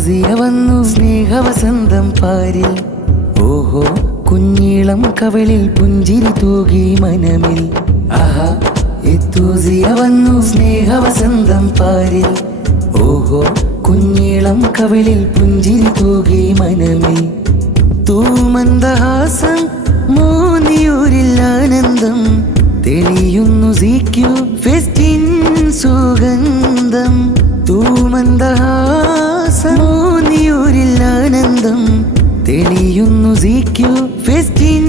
എത്തൂസിയ വന്നു സ്നേഹവസന്തം പാരിൽ. ഓഹോ കുഞ്ഞീളം കവളിൽ പുഞ്ചിരി തൂകി മനമിൽ. ആഹാ എത്തൂസിയ വന്നു സ്നേഹവസന്തം പാരിൽ. ഓഹോ കുഞ്ഞീളം കവളിൽ പുഞ്ചിരി തൂകി മനമിൽ. തൂമന്ദഹാസം മൂന്നിയൂരിൽ ആനന്ദം തെളിയുന്നു സിക്യു ഫെസ്റ്റിൻ സുഗന്ധം. തൂമന്ദഹാസം മൂന്നിയൂരിൽ ആനന്ദം തെളിയുന്നു സിക്യു ഫെസ്റ്റിൻ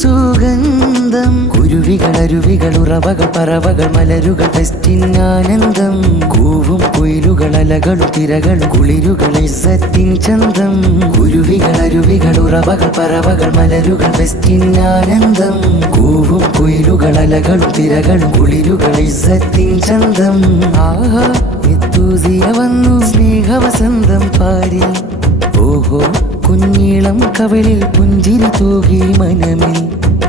സുഗന്ധം. കുരുവികൾ അരുവികൾ ഉറവകൾ പറവകൾ മലരുകൾ ഫെസ്റ്റിൻ ആനന്ദം. കൂവും കുയിലുകൾ അലകളും തിരകളും കുളിരുകൾ ഇസ്സത്തിൻ ചന്തം. കുരുവികൾ അരുവികൾ ഉറവകൾ പറവകൾ മലരുകൾ ഫെസ്റ്റിൻ ആനന്ദം. കൂവും കുയിലുകൾ അലകളും തിരകളും കുളിരുകൾ ഇസ്സത്തിൻ ചന്തം. ആഹാ എത്തൂസിയ വന്നു സ്നേഹവസന്തം പാരിൽ. ഓഹോ കുഞ്ഞീളം കവളിൽ പുഞ്ചിരി തൂകി മനമിൽ.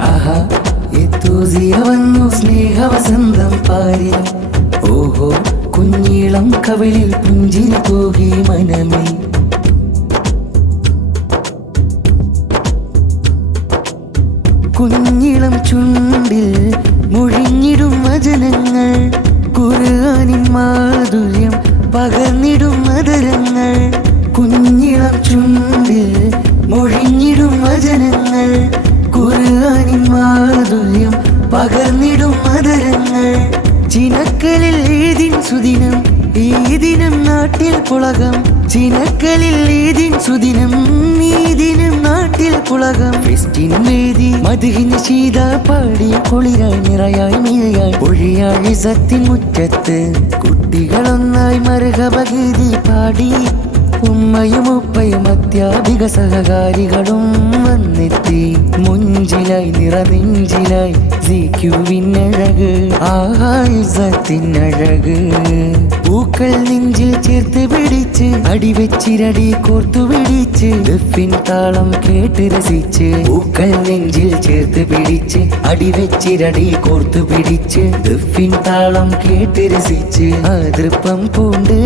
ആഹാ എത്തൂസിയ വന്നു സ്നേഹവസന്തം പാരിൽ. ഓഹോ കുഞ്ഞീളം കവളിൽ പുഞ്ചിരി തൂകി മനമിൽ. കുഞ്ഞിളം ചുണ്ടിൽ മുഴിഞ്ഞിടും വചനങ്ങൾ. ഖുർആനിൻ മാധുര്യം പകർന്നിടും മധുരങ്ങൾ. കുഞ്ഞിളം ചുണ്ടിൽ മൊഴിഞ്ഞിടും വചനങ്ങൾ. ഖുർആനിൻ മാധുര്യം പകർന്നിടും മധുരങ്ങൾ. ചിനക്കലിൽ ഈദിൻ സുദിനം ഈ ദിനം നാട്ടിൽ പുളകം. ചിനക്കലിൽ ഈദിൻ സുദിനം ഈ ദിനം നാട്ടിൽ പുളകം. ഫെസ്റ്റിൻ വേദി മധുഹിന് ശീത പാടി കുളിരായി നിറയായി മിഴയായി ഒഴിയായി സത്തിൻ മുറ്റത്ത് കുട്ടികളൊന്നായി മർഹബഗീതി പാടി. ഉമ്മയും ഉപ്പയും അധ്യാപിക സഹകാരികളും വന്നെത്തി. മുഞ്ചിലായി നിറനെഞ്ചിലായി സിക്യുവിനഴക്. ആഹാ ഇസ്സത്തിനഴക്. പൂക്കൾ നെഞ്ചിൽ ചേർത്ത് പിടിച്ച് അടിവെച്ചിരടി കോർത്തു പിടിച്ച് ദഫിൻ താളം കേട്ട് രസിച്ച്. പൂക്കൾ നെഞ്ചിൽ ചേർത്ത് പിടിച്ച് അടിവെച്ചിരടി കോർത്തു പിടിച്ച് ദഫിൻ താളം കേട്ട് രസിച്ച്. ആതൃപ്പം പൂണ്ട്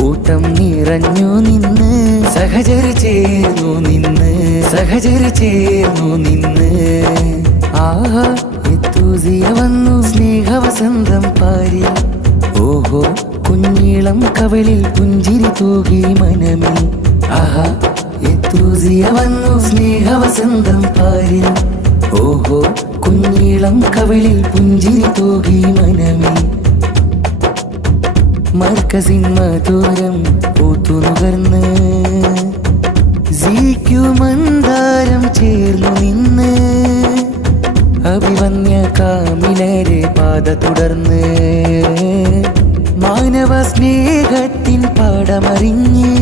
കൂട്ടം നിറഞ്ഞു നിന്ന് സഹചര ചേർന്നു നിന്ന് സഹചര ചേർന്നു നിന്ന്. ആഹാ എത്തൂസിയ വന്നു സ്നേഹവസന്തം പാരിൽ. ഓഹോ കുഞ്ഞീളം കവളിൽ പുഞ്ചിരി തൂകി മനമിൽ. ആഹാ എത്തൂസിയ വന്നു സ്നേഹവസന്തം പാരിൽ. ഓഹോ കുഞ്ഞീളം കവളിൽ പുഞ്ചിരി തൂകി മനമിൽ. മർക്കസിൻ മധുരം പൂത്തുനുകർന്ന് സിക്യു മന്ദാരം ചേർന്നു നിന്ന്. അഭിവന്യ കാമിലരെ പാത തുടർന്ന് മാനവ സ്നേഹത്തിൻ പാടമറിഞ്ഞ്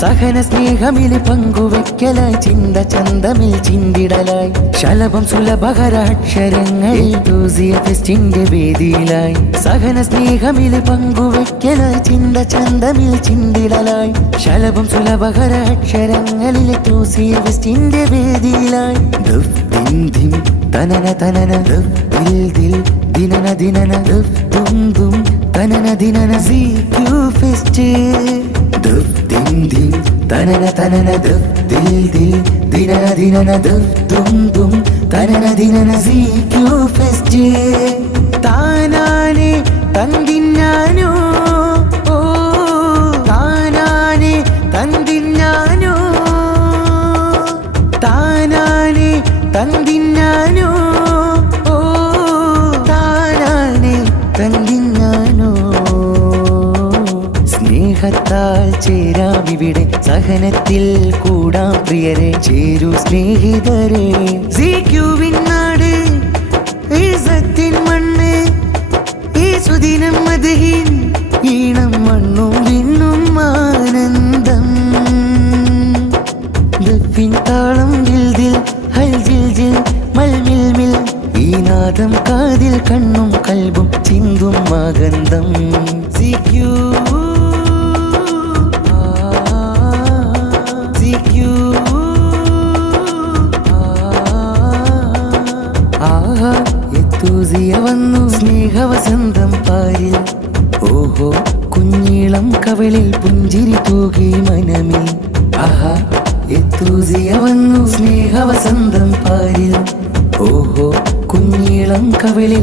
സഹന സ്നേഹമിൽ പങ്കുവെക്കലായി ചിന്ത ചന്തമിൽ ചിന്തിടലായി ശലഭം സുലഭകരാക്ഷരങ്ങളിൽ എത്തൂസിയ ഫെസ്റ്റിന്റെ വേദിയിലായി. സഹന സ്നേഹമിൽ പങ്കുവെക്കലായി ചിന്ത ചന്തമിൽ ചിന്തിടലായി ശലഭം സുലഭകരാക്ഷരങ്ങളിൽ എത്തൂസിയ ഫെസ്റ്റിന്റെ വേദിയിലായി. ദഫ് ദിൻ ദിൻ തനന തനന ദഫ് ദിൽ ദിൽ ദിനന ദിനന ദഫ് ദും ദും തനന ദിനന സിക്യു ഫെസ്റ്റ്. ദഫ് ദിൻ ദിൻ തനന തനന ദഫ് ദിൽ ദിൽ ദിനന ദിനന ദഫ് ദും ദും തനന ദിനന സിക്യു ഫെസ്റ്റ്. താനാനെ തന്തിന്നാനോ ഓ താനാനെ തന്തിന്നാനോ താനാനെ തന്തിന്നാനോ ഓ താനാനെ തന്തിന്നാനോ. സ്നേഹത്താൽ ചേരാമിവിടെ സഹനത്തിൽ കൂടാം പ്രിയരെ. ചേരൂ സ്നേഹിതരെ സിക്യുവിൻ നാട് ഇസ്സത്തിൻ മണ്ണ്. ഈ സുദിനം മദ്ഹിൻ ഈണം മണ്ണും വിണ്ണും ആനന്ദം. ദഫിൻ താളം ദിൽ ദിൽ ഹൽ ജിൽ ജിൽ മൽ മിൽ മിൽ. ഈ നാദം കാതിൽ കണ്ണും കൽബും ചിന്തും ആഗന്ധം. സിക്യു സിക്യു. ആഹാ എത്തൂസിയ വന്നു സ്നേഹവസന്തം പാരിൽ. ഓഹോ കുഞ്ഞീളം കവളിൽ പുഞ്ചിരി തൂകി മനമിൽ. ആഹാ എത്തൂസിയ വന്നു സ്നേഹവസന്തം പാരിൽ. ഓഹോ കുഞ്ഞീളം കവളിൽ